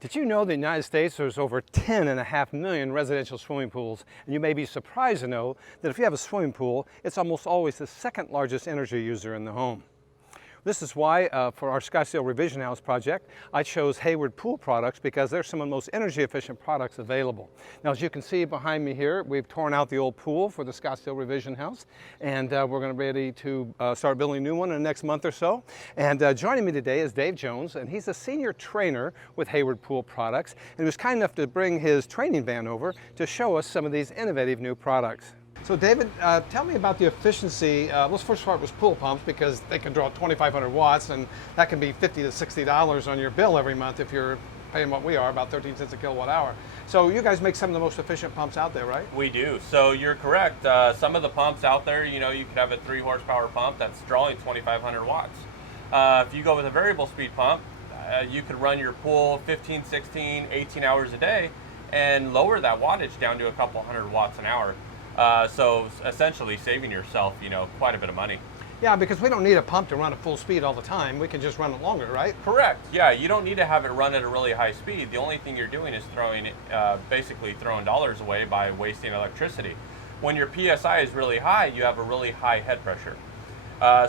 Did you know that in the United States there's over 10.5 million residential swimming pools? And you may be surprised to know that if you have a swimming pool, it's almost always the second largest energy user in the home. This is why for our Scottsdale ReVISION House project, I chose Hayward pool products because they're some of the most energy efficient products available. Now, as you can see behind me here, we've torn out the old pool for the Scottsdale ReVISION House, and we're going to be ready to start building a new one in the next month or so. And joining me today is Dave Jones, and he's a senior trainer with Hayward Pool Products, and he was kind enough to bring his training van over to show us some of these innovative new products. So David, tell me about the efficiency. Let's first start with pool pumps because they can draw 2,500 watts, and that can be $50 to $60 on your bill every month if you're paying what we are, about 13 cents a kilowatt hour. So you guys make some of the most efficient pumps out there, right? We do. So you're correct. Some of the pumps out there, you could have a 3 horsepower pump that's drawing 2,500 watts. If you go with a variable speed pump, you could run your pool 15, 16, 18 hours a day and lower that wattage down to a couple hundred watts an hour. So essentially saving yourself, quite a bit of money. Yeah, because we don't need a pump to run at full speed all the time. We can just run it longer, right? Correct. Yeah, you don't need to have it run at a really high speed. The only thing you're doing is basically throwing dollars away by wasting electricity. When your PSI is really high, you have a really high head pressure.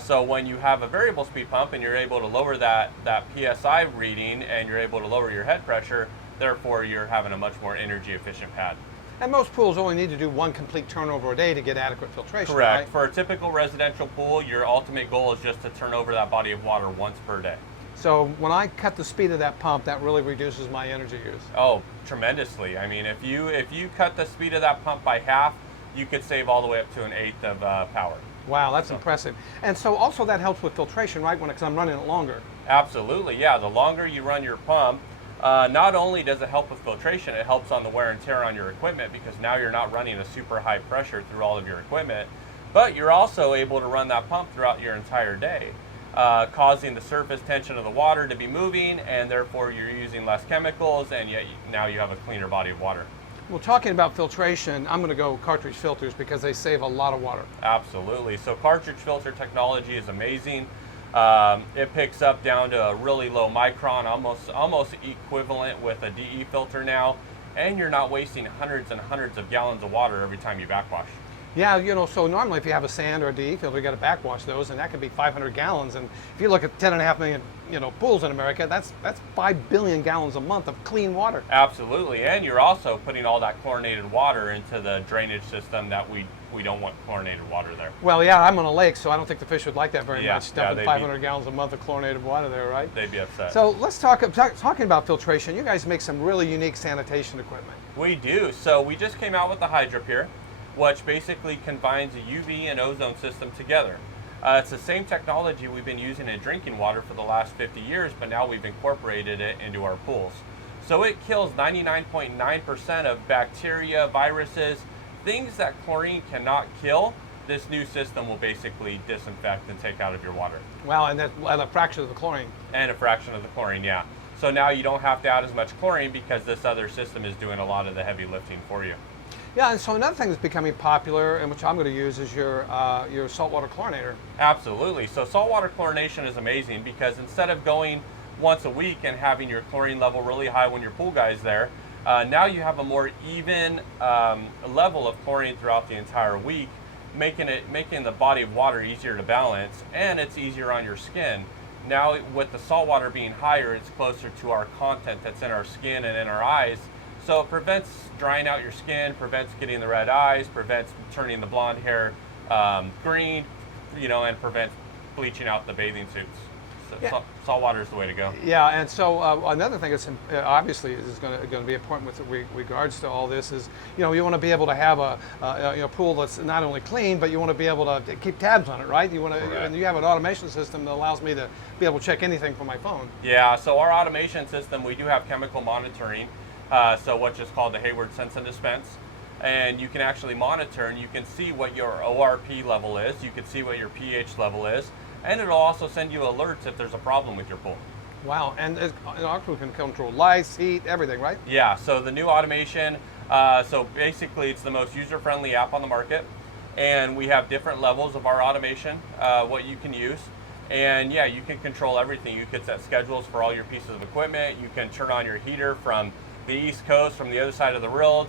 So when you have a variable speed pump and you're able to lower that PSI reading and you're able to lower your head pressure, therefore you're having a much more energy efficient pad. And most pools only need to do one complete turnover a day to get adequate filtration, correct. Right? For a typical residential pool, your ultimate goal is just to turn over that body of water once per day. So when I cut the speed of that pump, that really reduces my energy use. Oh, tremendously. I mean, if you cut the speed of that pump by half, you could save all the way up to an eighth of power. Wow, that's impressive. And so also that helps with filtration, right? Because I'm running it longer. Absolutely, yeah. The longer you run your pump, not only does it help with filtration, it helps on the wear and tear on your equipment because now you're not running a super high pressure through all of your equipment, but you're also able to run that pump throughout your entire day, causing the surface tension of the water to be moving, and therefore you're using less chemicals, and yet now you have a cleaner body of water. Well, talking about filtration, I'm going to go cartridge filters because they save a lot of water. Absolutely. So cartridge filter technology is amazing. It picks up down to a really low micron, almost equivalent with a DE filter now, and you're not wasting hundreds and hundreds of gallons of water every time you backwash. Yeah, so normally if you have a sand or a DE filter, you got to backwash those, and that could be 500 gallons. And if you look at 10.5 million, pools in America, that's 5 billion gallons a month of clean water. Absolutely, and you're also putting all that chlorinated water into the drainage system that we don't want chlorinated water there. Well, yeah, I'm on a lake, so I don't think the fish would like that very much, dumping yeah, 500 gallons a month of chlorinated water there, right? They'd be upset. So let's talking about filtration. You guys make some really unique sanitation equipment. We do. So we just came out with the Pier, which basically combines a UV and ozone system together. It's the same technology we've been using in drinking water for the last 50 years, but now we've incorporated it into our pools. So it kills 99.9% of bacteria, viruses, things that chlorine cannot kill. This new system will basically disinfect and take out of your water. Wow, and a fraction of the chlorine. And a fraction of the chlorine, yeah. So now you don't have to add as much chlorine because this other system is doing a lot of the heavy lifting for you. Yeah, and so another thing that's becoming popular, and which I'm going to use, is your saltwater chlorinator. Absolutely. So saltwater chlorination is amazing because instead of going once a week and having your chlorine level really high when your pool guy's there, now you have a more even level of chlorine throughout the entire week, making the body of water easier to balance, and it's easier on your skin. Now with the saltwater being higher, it's closer to our content that's in our skin and in our eyes. So it prevents drying out your skin, prevents getting the red eyes, prevents turning the blonde hair green, and prevents bleaching out the bathing suits. So yeah. Salt water is the way to go. Yeah, and so another thing that's obviously is going to be important with regards to all this is, you want to be able to have a pool that's not only clean, but you want to be able to keep tabs on it, right? You want to, and you have an automation system that allows me to be able to check anything from my phone. Yeah, so our automation system, we do have chemical monitoring. So what's just called the Hayward Sense and Dispense, and you can actually monitor and you can see what your ORP level is, you can see what your pH level is, and it'll also send you alerts if there's a problem with your pool. Wow, and our pool can control lights, heat, everything, right? Yeah, so the new automation, so basically it's the most user-friendly app on the market, and we have different levels of our automation, what you can use. And yeah, you can control everything. You can set schedules for all your pieces of equipment. You can turn on your heater from the East Coast, from the other side of the world.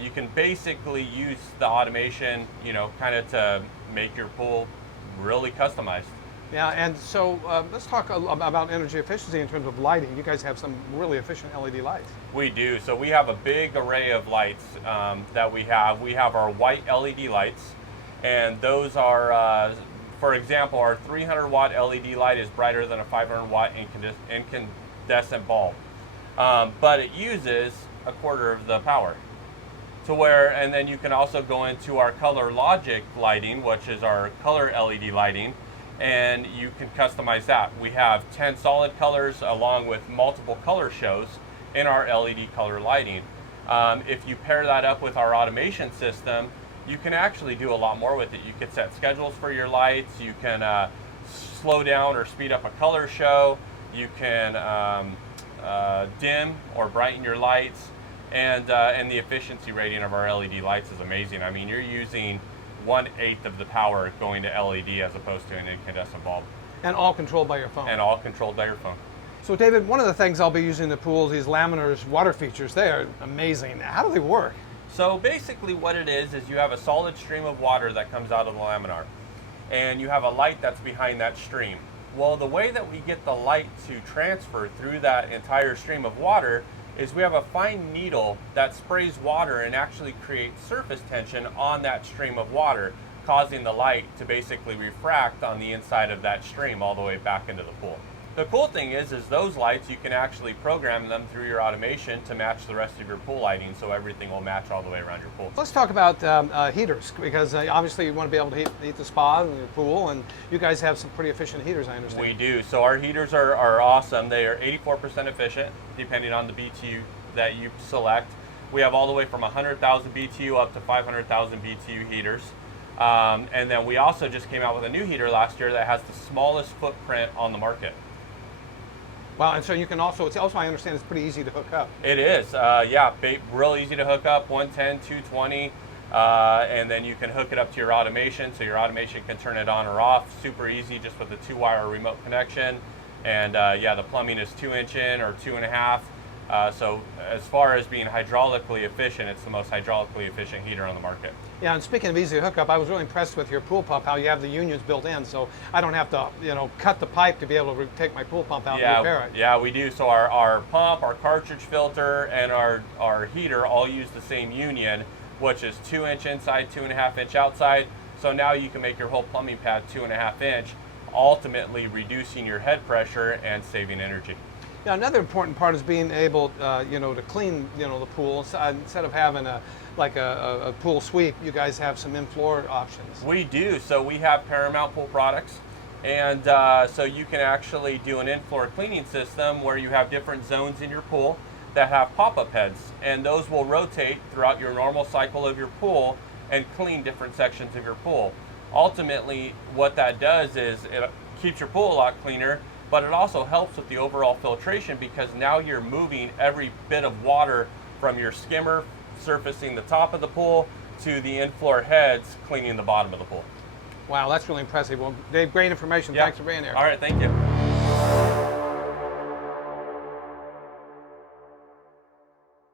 You can basically use the automation, kind of to make your pool really customized. Yeah, and so let's talk about energy efficiency in terms of lighting. You guys have some really efficient LED lights. We do. So we have a big array of lights that we have. We have our white LED lights, and those are, for example, our 300 watt LED light is brighter than a 500 watt incandescent bulb, but it uses a quarter of the power. And then you can also go into our color logic lighting, which is our color LED lighting, and you can customize that. We have 10 solid colors along with multiple color shows in our LED color lighting. If you pair that up with our automation system, you can actually do a lot more with it. You can set schedules for your lights, you can slow down or speed up a color show, you can dim or brighten your lights, and the efficiency rating of our LED lights is amazing. I mean, you're using 1/8 of the power going to LED as opposed to an incandescent bulb. And all controlled by your phone. And all controlled by your phone. So David, one of the things I'll be using in the pool is these Laminars water features. They are amazing. How do they work? So basically what it is you have a solid stream of water that comes out of the laminar, and you have a light that's behind that stream. Well, the way that we get the light to transfer through that entire stream of water is we have a fine needle that sprays water and actually creates surface tension on that stream of water, causing the light to basically refract on the inside of that stream all the way back into the pool. The cool thing is those lights, you can actually program them through your automation to match the rest of your pool lighting, so everything will match all the way around your pool. Let's talk about heaters, because obviously you want to be able to heat the spa and your pool, and you guys have some pretty efficient heaters, I understand. We do. So our heaters are awesome. They are 84% efficient, depending on the BTU that you select. We have all the way from 100,000 BTU up to 500,000 BTU heaters. And then we also just came out with a new heater last year that has the smallest footprint on the market. Wow, and so you can also, it's also, I understand, it's pretty easy to hook up. It is, real easy to hook up, 110, 220, and then you can hook it up to your automation, so your automation can turn it on or off, super easy, just with a 2-wire remote connection. And the plumbing is 2-inch in or 2.5. So as far as being hydraulically efficient, it's the most hydraulically efficient heater on the market. Yeah, and speaking of easy hookup, I was really impressed with your pool pump, how you have the unions built in, so I don't have to, cut the pipe to be able to take my pool pump out and repair it. Yeah, we do. So our pump, our cartridge filter, and our heater all use the same union, which is 2-inch inside, 2.5-inch outside. So now you can make your whole plumbing pad 2.5-inch, ultimately reducing your head pressure and saving energy. Now, another important part is being able, to clean, the pool. Instead of having a pool sweep, you guys have some in-floor options. We do. So we have Paramount Pool products, and so you can actually do an in-floor cleaning system where you have different zones in your pool that have pop-up heads, and those will rotate throughout your normal cycle of your pool and clean different sections of your pool. Ultimately, what that does is it keeps your pool a lot cleaner, but it also helps with the overall filtration, because now you're moving every bit of water from your skimmer surfacing the top of the pool to the in-floor heads cleaning the bottom of the pool. Wow, that's really impressive. Well, Dave, great information. Yeah. Thanks for being here. All right, thank you.